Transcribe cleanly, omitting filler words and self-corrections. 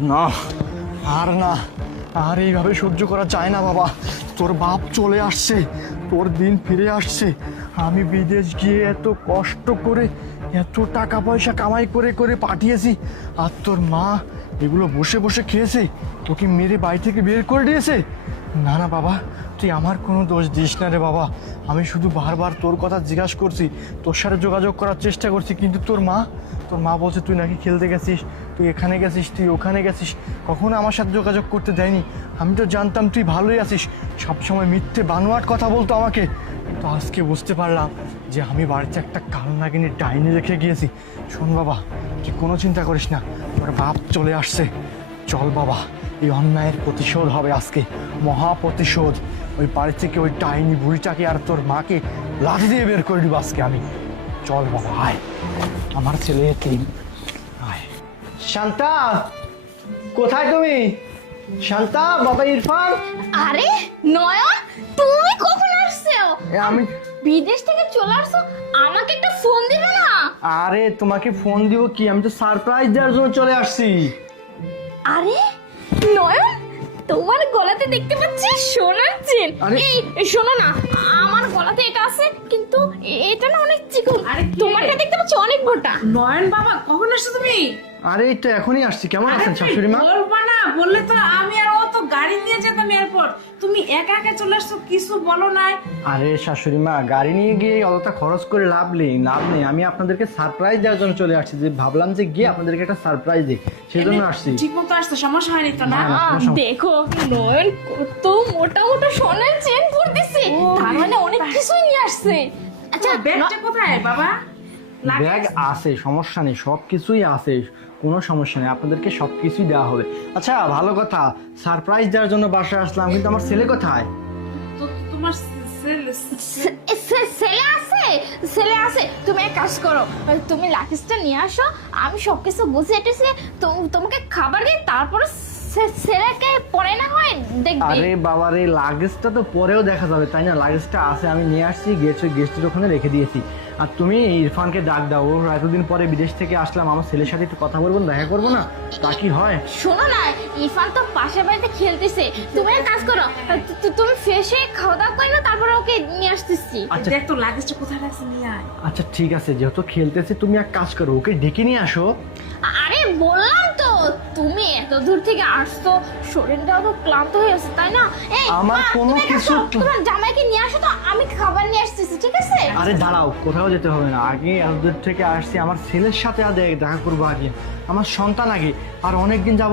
না আর না, আর এইভাবে সহ্য করা যায় না বাবা। তোর বাপ চলে আসছে, তোর দিন ফিরে আসছে। আমি বিদেশ গিয়ে এত কষ্ট করে এত টাকা পয়সা কামাই করে করে পাঠিয়েছি, আর তোর মা এগুলো বসে বসে খেয়েছে, তোকে মেরে বাড়ি থেকে বের করে দিয়েছে। না না বাবা, তুই আমার কোনো দোষ দিস না রে বাবা। আমি শুধু বারবার তোর কথা জিজ্ঞাসা করছি, তোর সাথে যোগাযোগ করার চেষ্টা করছি, কিন্তু তোর মা বলছে তুই নাকি খেলতে গেছিস, তুই এখানে গেছিস, তুই ওখানে গেছিস, কখনো আমার সাথে যোগাযোগ করতে দেয়নি। আমি তো জানতাম তুই ভালোই আছিস, সবসময় মিথ্যে বানোয়াট কথা বলতো আমাকে। তো আজকে বুঝতে পারলাম যে আমি বাড়িতে একটা কালনাগিনী ডাইনি রেখে গিয়েছি। শোন বাবা, তুই কোনো চিন্তা করিস না, তোর বাপ চলে আসছে। চল বাবা, এই অন্যায়ের প্রতিশোধ হবে আজকে, মহা প্রতিশোধ। ওই বাড়ি থেকে ওই ডাইনি বুড়িটাকে আর তোর মাকে লাঠি দিয়ে বের করে দিব আজকে আমি। চল বাবা, আয় আমার ছেলে তিন, আয়। শান্তা, কোথায় তুমি? শান্তা, বাবা ইরফান। আরে নয়ন, তুমি কখন আসছো? আমি বিদেশ থেকে চলে আসছো, আমাকে একটা ফোন দিবে না? আরে তোমাকে ফোন দিব কি, আমি তো সারপ্রাইজ দেওয়ার জন্য চলে আসছি। আরে নয়ন, তোমার গলাতে দেখতে পাচ্ছি সোনার চেন। আরে! এই শোনো না, আমার গলাতে এটা আছে, কিন্তু এটা না অনেক চিকন। আরে কি? তোমারটা দেখতে পাচ্ছি অনেক মোটা। নয়ন বাবা, কখন আসছো তুমি? আরে এই তো এখনই আসছি। কেমন আছেন শাশুড়ি মা? বলবা না, বললে তো আমি আর ও তো গাড়ি নিয়ে যেতাম এয়ারপোর্ট। তুমি একা একা চলে আসছো, কিছু বলো নাই। আরে শাশুড়ি মা, গাড়ি নিয়ে গিয়ে অতটা খরচ করে লাভ নেই। আমি আপনাদেরকে সারপ্রাইজ দেওয়ার জন্য চলে আসছি, যে ভাবলাম যে গিয়ে আপনাদেরকে একটা সারপ্রাইজ দিই, সেই জন্য আসছি। ঠিক মতো আসতো, সমস্যা হয়নি তো না? না, কোনো সমস্যা- দেখো নয়ন কত মোটা মোটা সোনার চেন পরতেছে, ও, তার মানে অনেক কিছুই নিয়ে আসছে। আচ্ছা ব্যাগটা কোথায় বাবা? ব্যাগ আছে, সমস্যা নেই, সব কিছুই আছে, কোনো সমস্যা নেই, আপনাদেরকে সব কিছুই দেওয়া হবে। আচ্ছা ভালো কথা, সারপ্রাইজ দেওয়ার জন্য বাসায় আসলাম, কিন্তু আমার ছেলে কোথায়? তো তোমার ছেলে আছে, তুমি এক কাজ করো, তুমি লাকিসটা নিয়ে আসো, আমি সবকিছু বুঝিয়ে টুঝিয়ে তোমাকে খাবার দিই, তারপরে ছেলেকে পরে না হয় দেখবে। আরে বাবা রে, লাগেজটা তো পরেও দেখা যাবে তাই না? লাগেজটা আছে, আমি নিয়ে আসছি, গেস্টের ওখানে রেখে দিয়েছি। আর তুমি ইরফানকে ডাক দাও, ও এতদিন পরে বিদেশ থেকে আসলাম, আমার ছেলের সাথে একটু কথা বলবো, দেখা করবো না, তা কি হয়? শোনো না, ইরফান তো পাশের বাড়িতে খেলতেছে, তুমি এক কাজ করো, তুমি ফ্রেশ হয়ে খাওয়া দাওয়া করে না, তারপরে ওকে নিয়ে আসতেছি। আচ্ছা দেখ তো লাগেজটা কোথায় রাখছি, নিয়ে আয়। আচ্ছা ঠিক আছে, যেহেতু খেলতেছে তুমি এক কাজ করো, ওকে ডেকে নিয়ে আসো। আরে বললাম তো, তুমি এত দূর থেকে আসছো, শরীরটাও তো ক্লান্ত হয়ে আছে তাই না? এই আমার মা, কোনো তুমি এক কাজ কিছু করো, তোমার জামাইকে নিয়ে আসো তো, আমি খাবার নিয়ে আসতেছি, ঠিক আছে? আরে দাঁড়াও, কোথাও যেতে হবে না, আগে এত দূর থেকে আসছি, আমার ছেলের সাথে আর দেখা করবো আগে, আমার সন্তান আগে, আর অনেকদিন যাবত